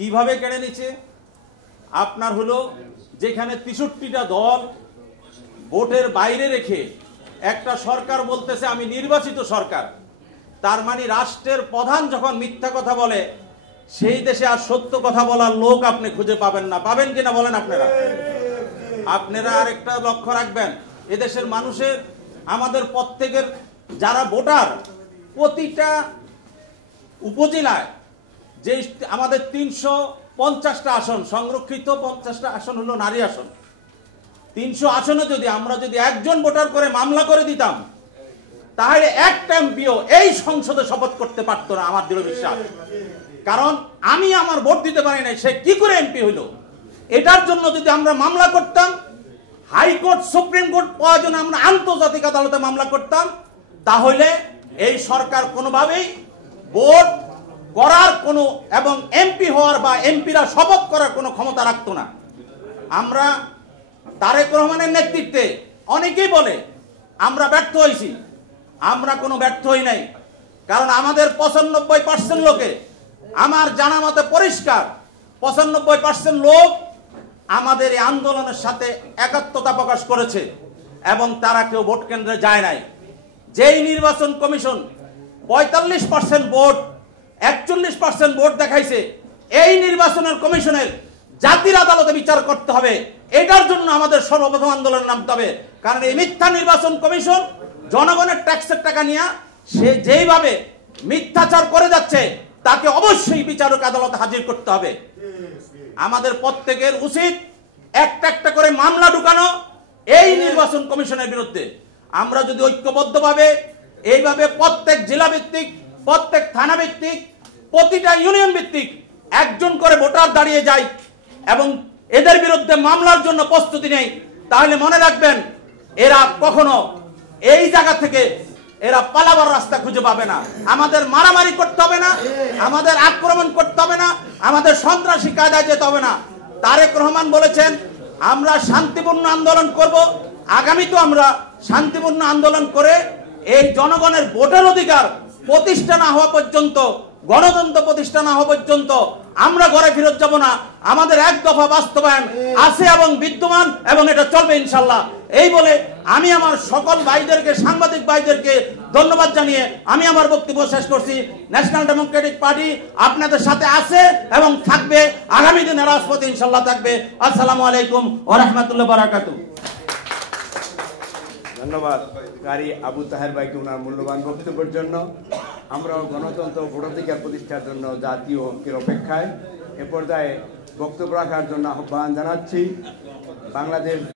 কিভাবে কেড়ে নিচ্ছে? আপনার হলো যেখানে ৬৩টা দল ভোটের বাইরে রেখে একটা সরকার বলতেছে আমি নির্বাচিত সরকার, তার মানে রাষ্ট্রের প্রধান যখন মিথ্যা কথা বলে সেই দেশে আর সত্য কথা বলার লোক আপনি খুঁজে পাবেন না। পাবেন কিনা বলেন আপনারা? আপনারা আরেকটা লক্ষ্য রাখবেন, এদেশের মানুষের, আমাদের প্রত্যেকের যারা ভোটার, প্রতিটা উপজেলায় যে আমাদের ৩৫০টা আসন সংরক্ষিত, 50টা আসন হলো নারী আসন। ৩০০ আসনে আমরা যদি একজন ভোটার করে মামলা করে দিতাম, তাহলে একটা এমপিও এই সংসদে শপথ করতে পারতো না, আমার দৃঢ় বিশ্বাস। কারণ আমি আমার ভোট দিতে পারি নাই, সে কি করে এমপি হইল? এটার জন্য যদি আমরা মামলা করতাম, হাইকোর্ট, সুপ্রিম কোর্ট, প্রয়োজনে আমরা আন্তর্জাতিক আদালতে মামলা করতাম, তাহলে এই সরকার কোনোভাবেই ভোট করার কোনো এবং এমপি হওয়ার বা এমপিরা শপথ করার কোনো ক্ষমতা রাখতো না। আমরা তারেক রহমানের নেতৃত্বে অনেকেই বলে আমরা ব্যর্থ হয়েছি, আমরা কোনো ব্যর্থ হই নাই। কারণ আমাদের ৯৫% লোকে, আমার জানা মতে পরিষ্কার ৯৫% লোক আমাদের এই আন্দোলনের সাথে একাত্মতা প্রকাশ করেছে এবং তারা কেউ ভোট কেন্দ্রে যায় নাই। যেই নির্বাচন কমিশন ৪৫% ভোট, ৪১% ভোট দেখাইছে, এই নির্বাচনের কমিশনের জাতির আদালতে বিচার করতে হবে। এটার জন্য আমাদের সর্বপ্রথম আন্দোলন নামতে হবে। কারণ এই মিথ্যা নির্বাচন কমিশন জনগণের ট্যাক্সের টাকা নিয়ে সে যেইভাবে মিথ্যাচার করে যাচ্ছে, তাকে অবশ্যই বিচারক আদালতে হাজির করতে হবে। আমাদের প্রত্যেকের উচিত একটা একটা করে মামলা ঢুকানো এই নির্বাচন কমিশনের বিরুদ্ধে। আমরা যদি ঐক্যবদ্ধভাবে এইভাবে প্রত্যেক জেলা ভিত্তিক, প্রত্যেক থানা ভিত্তিক, প্রতিটা ইউনিয়ন ভিত্তিক একজন করে ভোটার দাঁড়িয়ে যায় এবং এদের বিরুদ্ধে মামলার জন্য প্রস্তুতি নেই, তাহলে মনে রাখবেন এরা কখনো এই জায়গা থেকে এরা পালাবার রাস্তা খুঁজে পাবে না। আমাদের মারামারি করতে হবে না, আমাদের আক্রমণ করতে হবে না, আমাদের সন্ত্রাসী কায়দায় যেতে হবে না। তারেক রহমান বলেছেন আমরা শান্তিপূর্ণ আন্দোলন করব। আগামীতেও আমরা শান্তিপূর্ণ আন্দোলন করে এই জনগণের ভোটের অধিকার প্রতিষ্ঠা না হওয়া পর্যন্ত, গণতন্ত্র প্রতিষ্ঠা না হওয়া পর্যন্ত আমরা ঘরে ফেরত যাব না। আমাদের এক দফা বাস্তবায়ন আছে এবং বিদ্যমান, এবং এটা চলবে ইনশাল্লাহ। এই বলে আমি আমার সকল ভাইদেরকে, সাংবাদিক ভাইদেরকে ধন্যবাদ জানিয়ে আমি আমার বক্তব্য শেষ করছি। ন্যাশনাল ডেমোক্রেটিক পার্টি আপনাদের সাথে আছে এবং থাকবে, আগামী দিনে রাজপথে ইনশাল্লাহ থাকবে। আসসালামু আলাইকুম ওয়া রাহমাতুল্লাহি ওয়া বারাকাতুহু। ধন্যবাদ কারি আবু তাহের ভাইকে ওনার মূল্যবান বক্তব্যের জন্য। আমরা গণতন্ত্র ভোটাধিকার প্রতিষ্ঠার জন্য জাতীয় ঐক্যের অপেক্ষায়। এ পর্যায়ে বক্তব্য রাখার জন্য আহ্বান জানাচ্ছি বাংলাদেশ